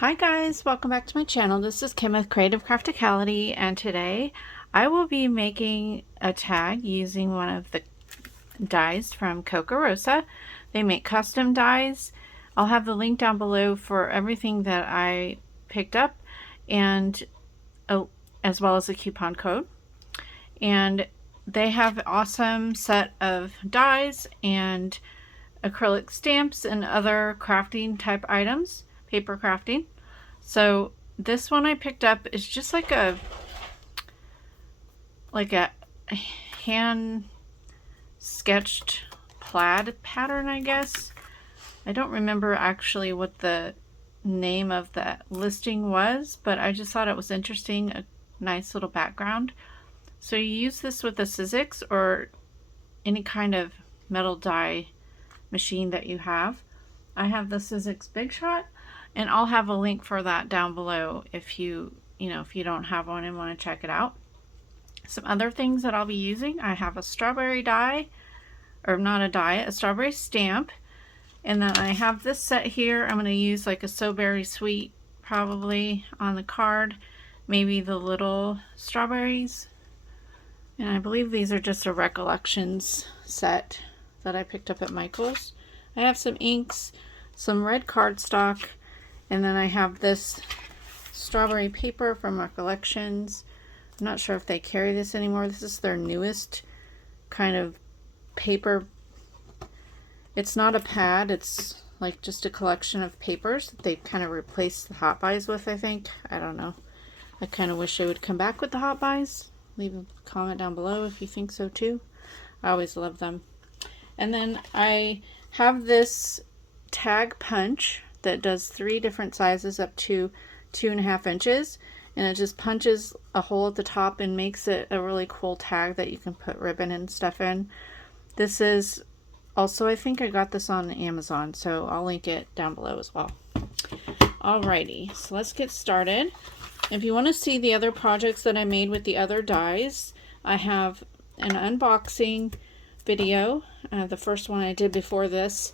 Hi guys, welcome back to my channel. This is Kim with Creative Crafticality, and today I will be making a tag using one of the dies from Kokorosa. They make custom dies. I'll have the link down below for everything that I picked up, and as well as a coupon code. And they have an awesome set of dies and acrylic stamps and other crafting type items, paper crafting. So this one I picked up is just like a hand sketched plaid pattern, I guess. I don't remember actually what the name of the listing was, but I just thought it was interesting, a nice little background. So you use this with a Sizzix or any kind of metal die machine that you have. I have the Sizzix Big Shot, and I'll have a link for that down below if you don't have one and want to check it out. Some other things that I'll be using, I have a strawberry die, or not a die, a strawberry stamp, and then I have this set here. I'm going to use like a So Berry Sweet probably on the card, maybe the little strawberries, and I believe these are just a Recollections set that I picked up at Michael's. I have some inks, some red cardstock, and then I have this strawberry paper from Recollections. I'm not sure if they carry this anymore. This is their newest kind of paper. It's not a pad, it's like just a collection of papers that they kind of replaced the Hot Buys with, I think. I don't know. I kind of wish they would come back with the Hot Buys. Leave a comment down below if you think so too. I always love them. And then I have this tag punch that does 3 different sizes up to 2.5 inches, and it just punches a hole at the top and makes it a really cool tag that you can put ribbon and stuff in. This is also, I think I got this on Amazon, so I'll link it down below as well. Alrighty, so let's get started. If you want to see the other projects that I made with the other dies, I have an unboxing video, the first one I did before this,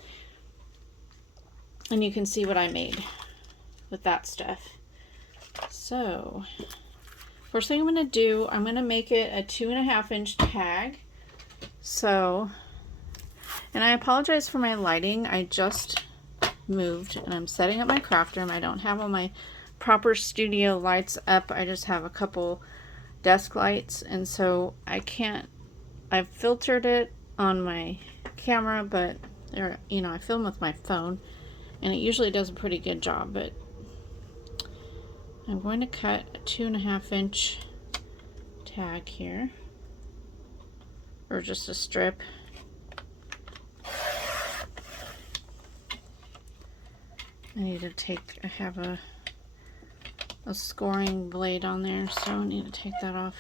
and you can see what I made with that stuff. So first thing I'm going to do, I'm going to make it a 2.5 inch tag. So, and I apologize for my lighting, I just moved and I'm setting up my craft room. I don't have all my proper studio lights up. I just have a couple desk lights, and so I've filtered it on my camera, but I film with my phone and it usually does a pretty good job. But I'm going to cut a 2.5 inch tag here, or just a strip. I have a scoring blade on there, so I need to take that off.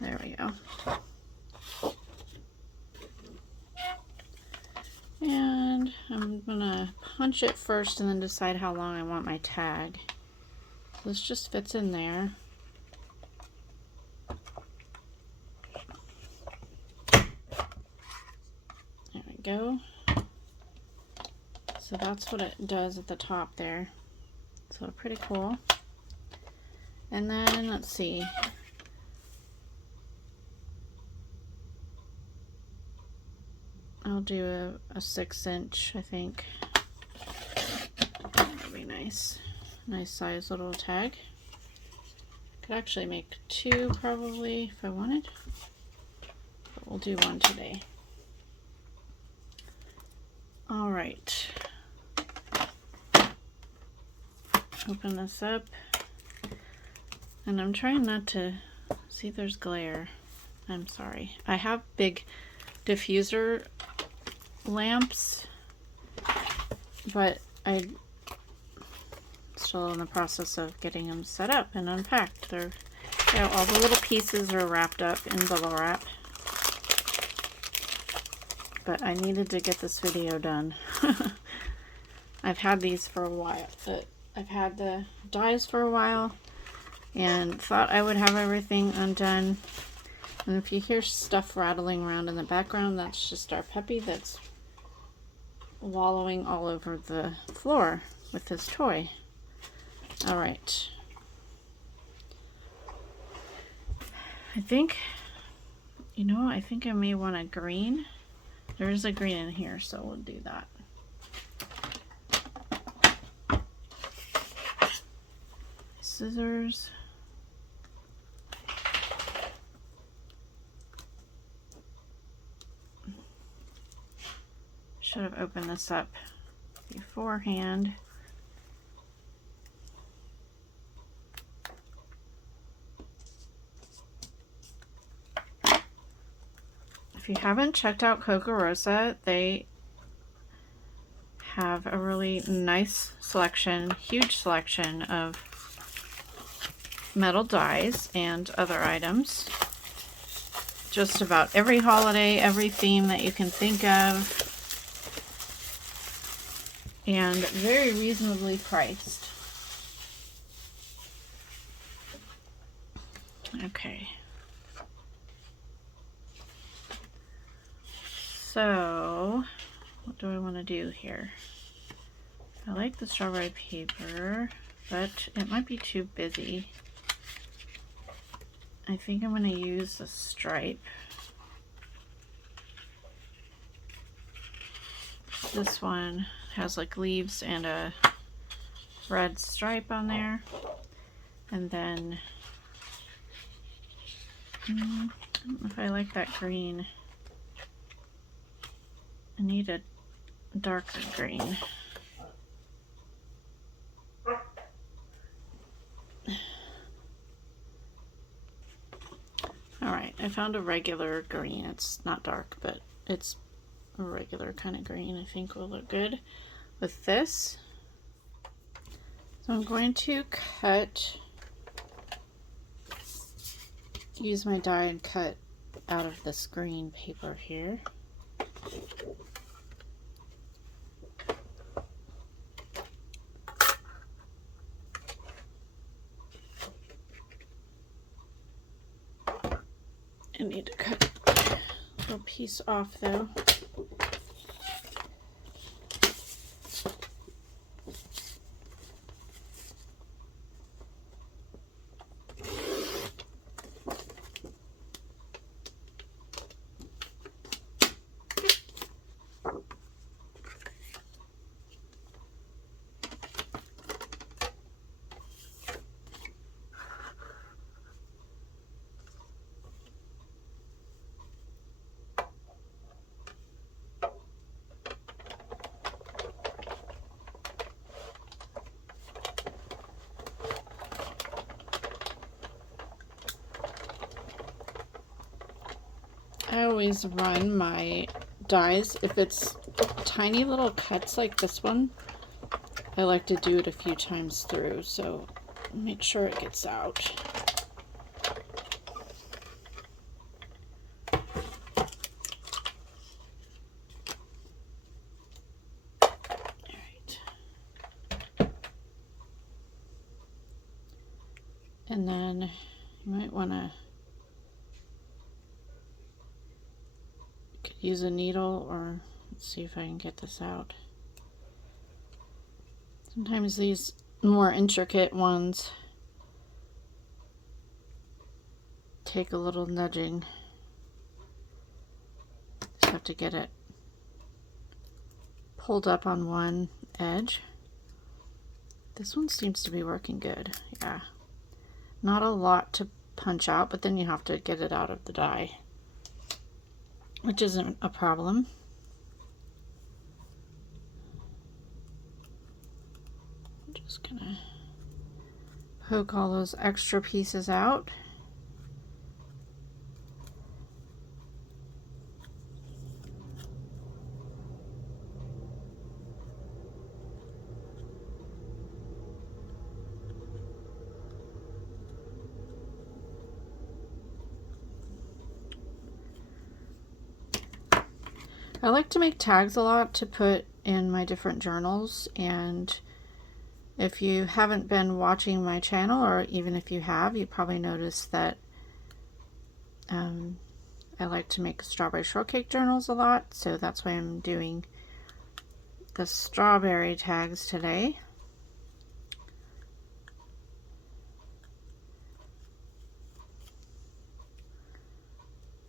There we go. And I'm gonna punch it first and then decide how long I want my tag. This just fits in there. There we go. So that's what it does at the top there. So pretty cool. And then let's see. I'll do a 6 inch, I think. That'd be nice. Nice size little tag. Could actually make 2 probably if I wanted, but we'll do 1 today. All right. Open this up, and I'm trying not to see if there's glare. I'm sorry. I have big diffuser lamps, but I'm still in the process of getting them set up and unpacked. All the little pieces are wrapped up in bubble wrap, but I needed to get this video done. I've had these for a while, but I've had the dies for a while and thought I would have everything undone. And if you hear stuff rattling around in the background, that's just our puppy that's wallowing all over the floor with this toy. All right. I think, you know, I think I may want a green. There is a green in here, so we'll do that. Scissors. Should have opened this up beforehand. If you haven't checked out Kokorosa, they have a really nice selection, huge selection of metal dies and other items. Just about every holiday, every theme that you can think of. And very reasonably priced. Okay. So, what do I want to do here? I like the strawberry paper, but it might be too busy. I think I'm going to use a stripe. This one has like leaves and a red stripe on there. And then, I don't know if I like that green. I need a darker green. Alright, I found a regular green. It's not dark, but it's a regular kind of green. I think will look good with this. So I'm going to use my die and cut out of this green paper here. I need to cut a little piece off though. I always run my dies, if it's tiny little cuts like this one, I like to do it a few times through, so make sure it gets out. Alright. And then you might want to use a needle, or let's see if I can get this out. Sometimes these more intricate ones take a little nudging. Just have to get it pulled up on one edge. This one seems to be working good. Yeah. Not a lot to punch out, but then you have to get it out of the die, which isn't a problem. I'm just gonna poke all those extra pieces out. I like to make tags a lot to put in my different journals, and if you haven't been watching my channel, or even if you have, you probably noticed that I like to make strawberry shortcake journals a lot, so that's why I'm doing the strawberry tags today.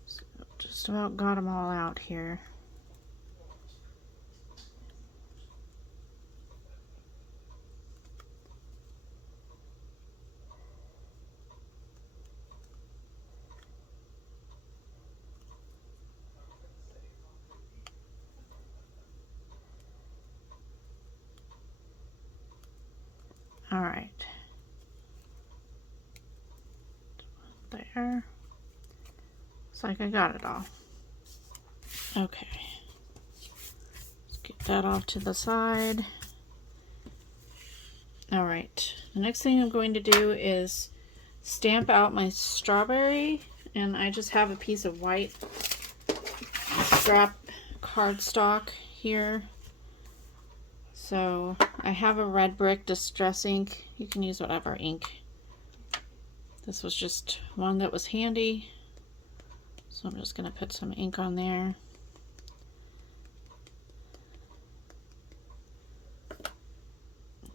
So just about got them all out here. All right. There. Looks like I got it all. Okay. Let's get that off to the side. All right. The next thing I'm going to do is stamp out my strawberry, and I just have a piece of white scrap cardstock here. So I have a red brick distress ink. You can use whatever ink. This was just one that was handy. So I'm just going to put some ink on there.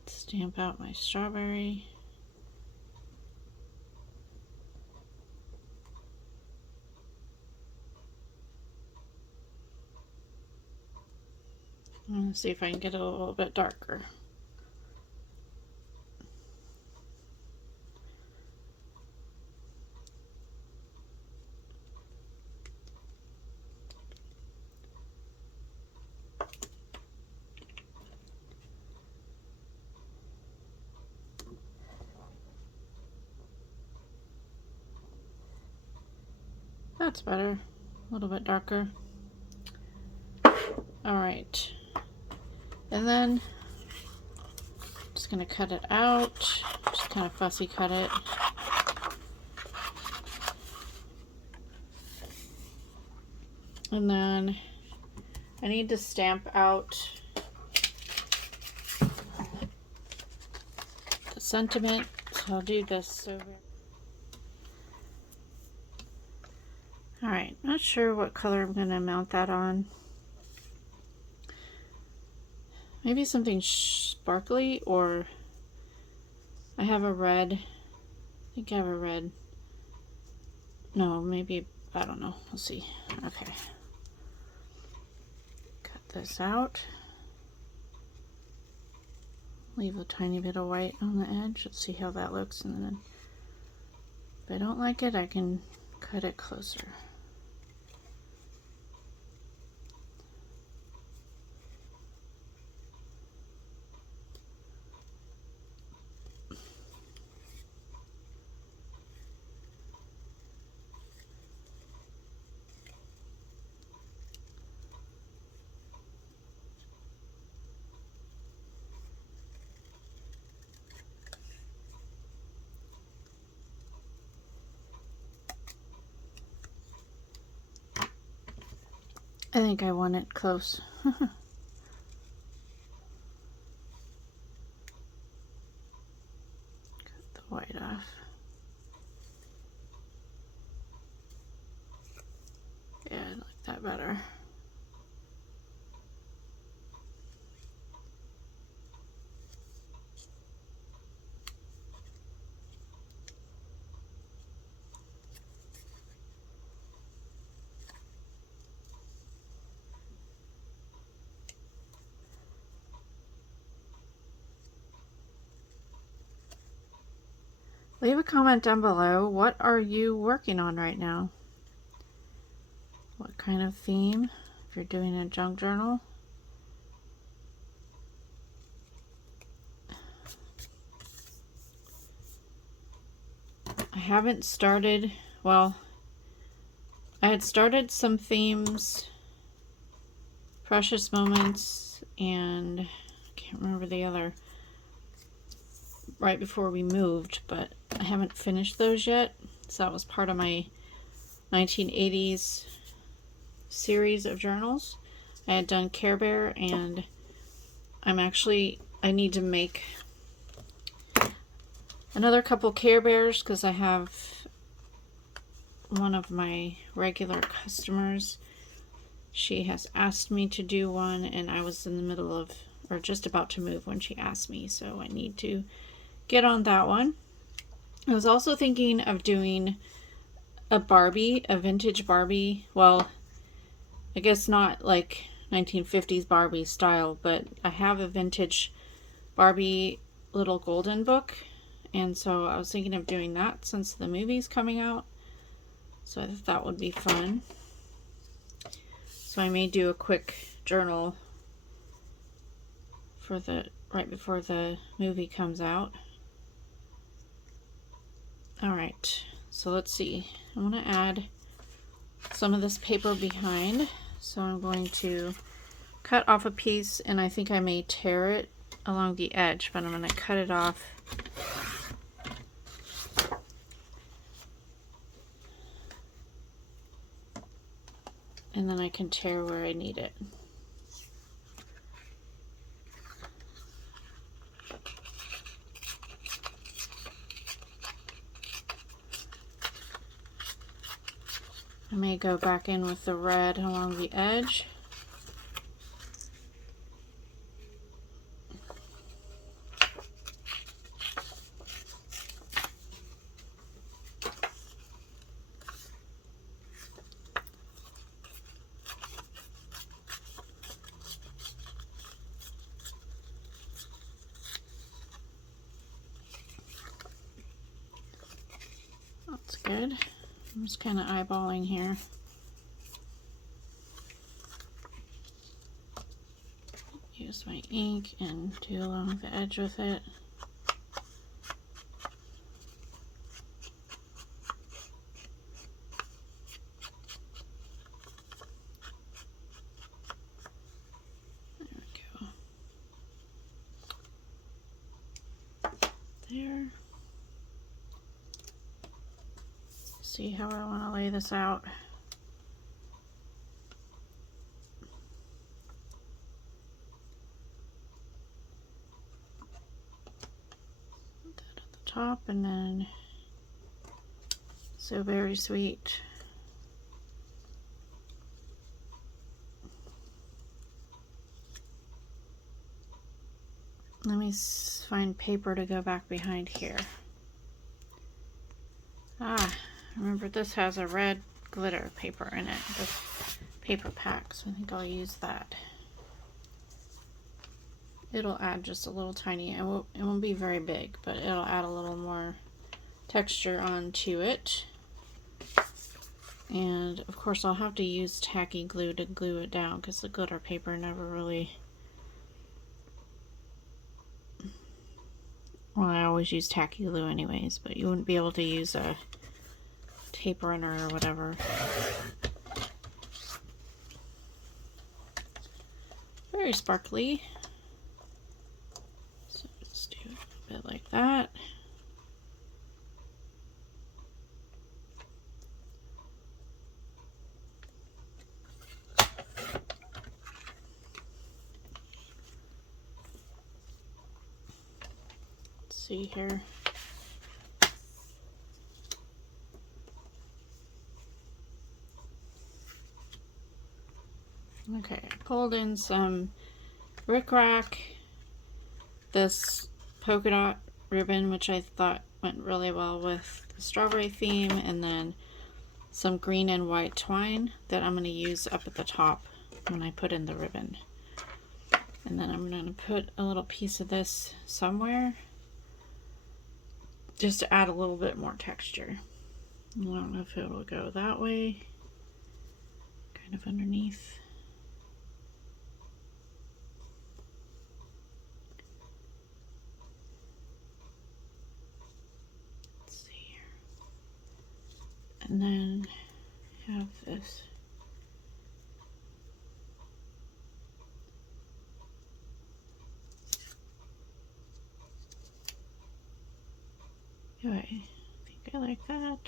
Stamp out my strawberry. Let's see if I can get it a little bit darker. That's better. A little bit darker. All right. And then I'm just going to cut it out. Just kind of fussy cut it. And then I need to stamp out the sentiment. So I'll do this over. Alright, not sure what color I'm going to mount that on. Maybe something sparkly, or I have a red. I think I have a red. No, maybe, I don't know. We'll see. Okay. Cut this out. Leave a tiny bit of white on the edge. Let's see how that looks. And then if I don't like it, I can cut it closer. I think I want it close. Cut the white off. Yeah, I like that better. Leave a comment down below. What are you working on right now? What kind of theme? If you're doing a junk journal. I haven't started, well, I had started some themes, Precious Moments, and I can't remember the other, right before we moved, but I haven't finished those yet. So that was part of my 1980s series of journals. I had done Care Bear, and I need to make another couple Care Bears because I have one of my regular customers She has asked me to do one, and I was in the middle of, or just about to move when she asked me, so I need to get on that one. I was also thinking of doing a Barbie, a vintage Barbie. Well, I guess not like 1950s Barbie style, but I have a vintage Barbie little golden book, and so I was thinking of doing that since the movie's coming out. So I thought that would be fun. So I may do a quick journal for the right before the movie comes out. All right, so let's see. I want to add some of this paper behind, so I'm going to cut off a piece, and I think I may tear it along the edge, but I'm going to cut it off. And then I can tear where I need it. I may go back in with the red along the edge. That's good. I'm just kind of eyeballing here. Use my ink and do along the edge with it. There we go. There. See how I want to lay this out. Put that at the top, and then So Very Sweet. Let me find paper to go back behind here. Ah, remember this has a red glitter paper in it, this paper pack, so I think I'll use that. It'll add just a little tiny, it won't be very big, but it'll add a little more texture onto it. And of course I'll have to use tacky glue to glue it down because the glitter paper never really, well, I always use tacky glue anyways, but you wouldn't be able to use a tape runner or whatever. Very sparkly. So just do a bit like that. Let's see here. Okay, I pulled in some rickrack, this polka dot ribbon, which I thought went really well with the strawberry theme, and then some green and white twine that I'm going to use up at the top when I put in the ribbon. And then I'm going to put a little piece of this somewhere just to add a little bit more texture. I don't know if it will go that way, kind of underneath. And then have this. Okay, I think I like that.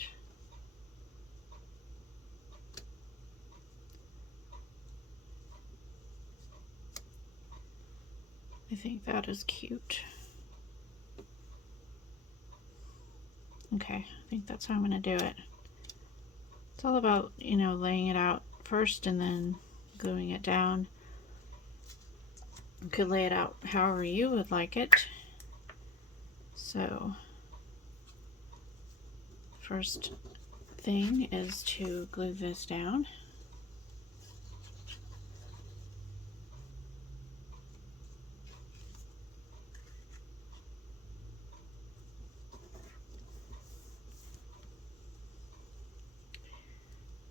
I think that is cute. Okay, I think that's how I'm going to do it. It's all about, you know, laying it out first and then gluing it down. You could lay it out however you would like it. So first thing is to glue this down.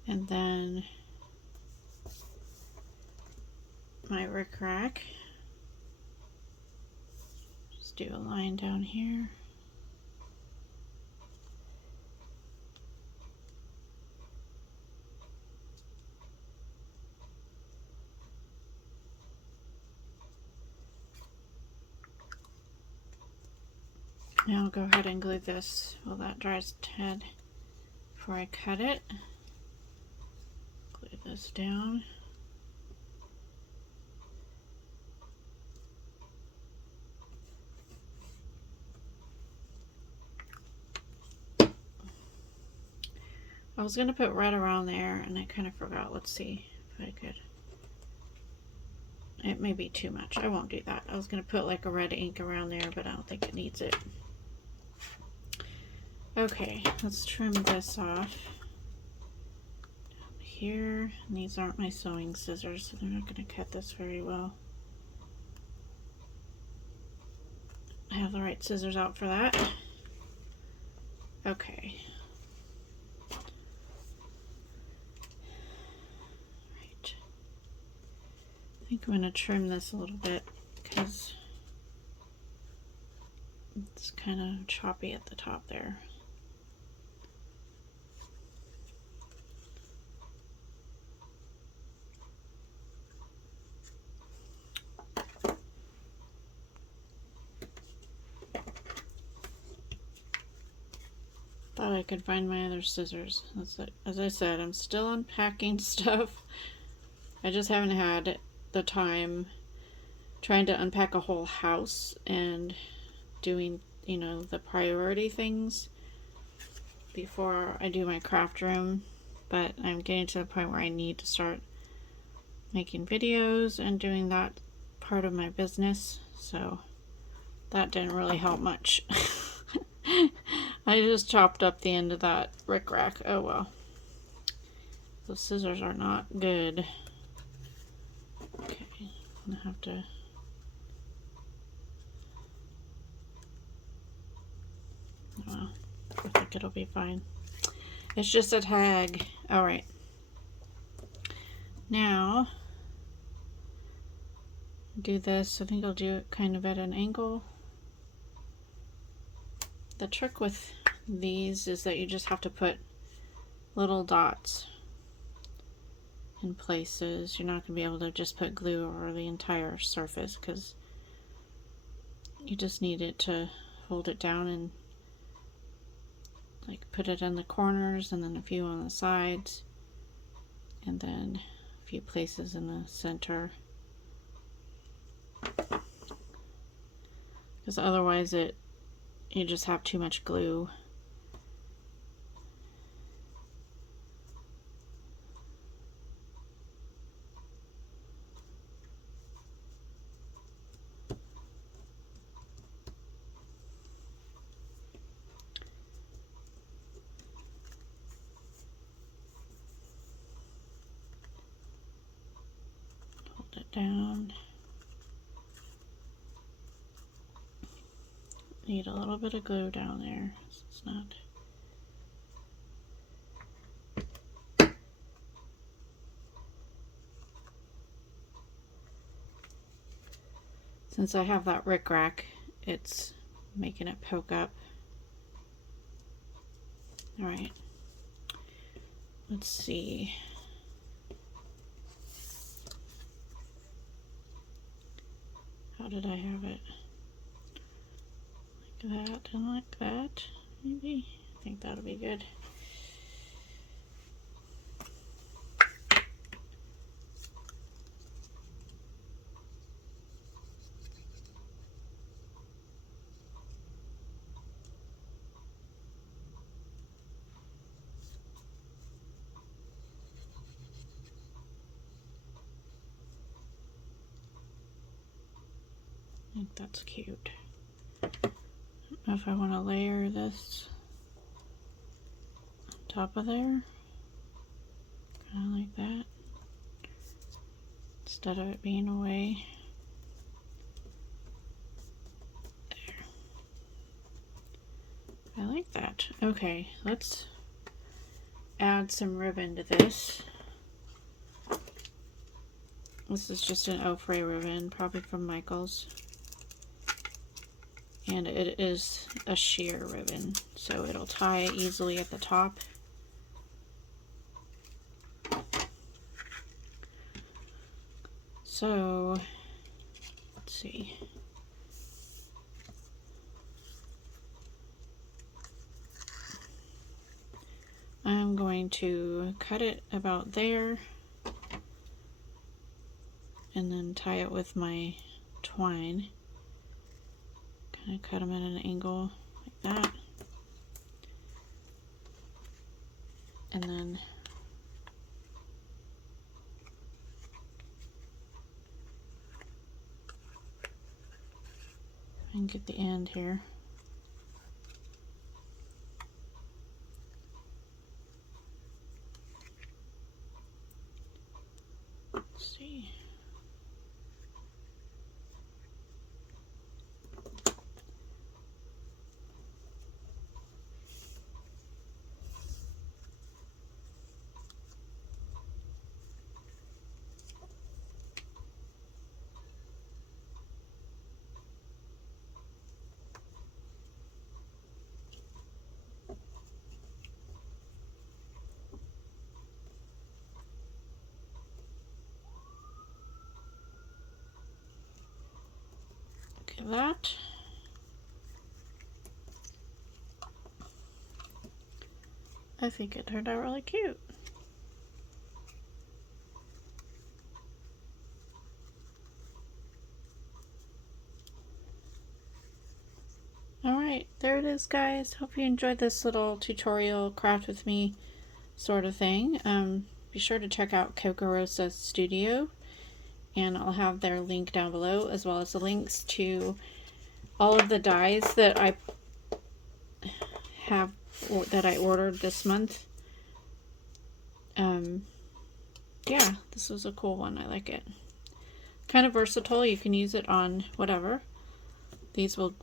And then my rickrack, just do a line down here. Now I'll go ahead and glue this while that dries head before I cut it. Glue this down. I was gonna put red around there and I kind of forgot. Let's see if I could. It may be too much. I won't do that. I was gonna put like a red ink around there, but I don't think it needs it. Okay, let's trim this off. Down here, and these aren't my sewing scissors, so they're not gonna cut this very well. I have the right scissors out for that. Okay. Right. I think I'm gonna trim this a little bit because it's kind of choppy at the top there. Thought I could find my other scissors. That's it. As I said, I'm still unpacking stuff. I just haven't had the time trying to unpack a whole house and doing, you know, the priority things before I do my craft room. But I'm getting to the point where I need to start making videos and doing that part of my business. So that didn't really help much. I just chopped up the end of that rickrack. Oh well. The scissors are not good. Okay, I'm gonna have to. Well, I think it'll be fine. It's just a tag. All right. Now, do this. I think I'll do it kind of at an angle. The trick with these is that you just have to put little dots in places. You're not going to be able to just put glue over the entire surface because you just need it to hold it down and like put it in the corners and then a few on the sides and then a few places in the center, because otherwise you just have too much glue. Hold it down. Need a little bit of glue down there. It's not. Since I have that rickrack, it's making it poke up. All right. Let's see. How did I have it? Like that and like that, maybe? I think that'll be good. think that's cute. I don't know if I want to layer this on top of there. Kind of like that. Instead of it being away. There. I like that. Okay, let's add some ribbon to this. This is just an Ofray ribbon, probably from Michael's. And it is a sheer ribbon, so it'll tie easily at the top. So, let's see. I'm going to cut it about there and then tie it with my twine. Kind of cut them at an angle like that. And then I can get the end here. Let's see. Look at that. I think it turned out really cute. Alright, there it is, guys. Hope you enjoyed this little tutorial craft with me sort of thing. Be sure to check out Kokorosa Studio, and I'll have their link down below, as well as the links to all of the dies that I have that I ordered this month. Yeah, this was a cool one. I like it. Kind of versatile. You can use it on whatever. This will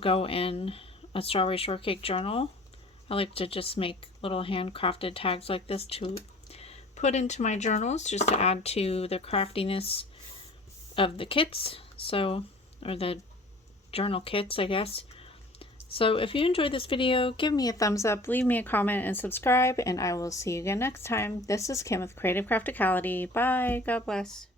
go in a strawberry shortcake journal. I like to just make little handcrafted tags like this to put into my journals, just to add to the craftiness of the kits. So, or the journal kits, I guess. So if you enjoyed this video, give me a thumbs up, leave me a comment, and subscribe, and I will see you again next time. This is Kim with Creative Crafticality. Bye. God bless.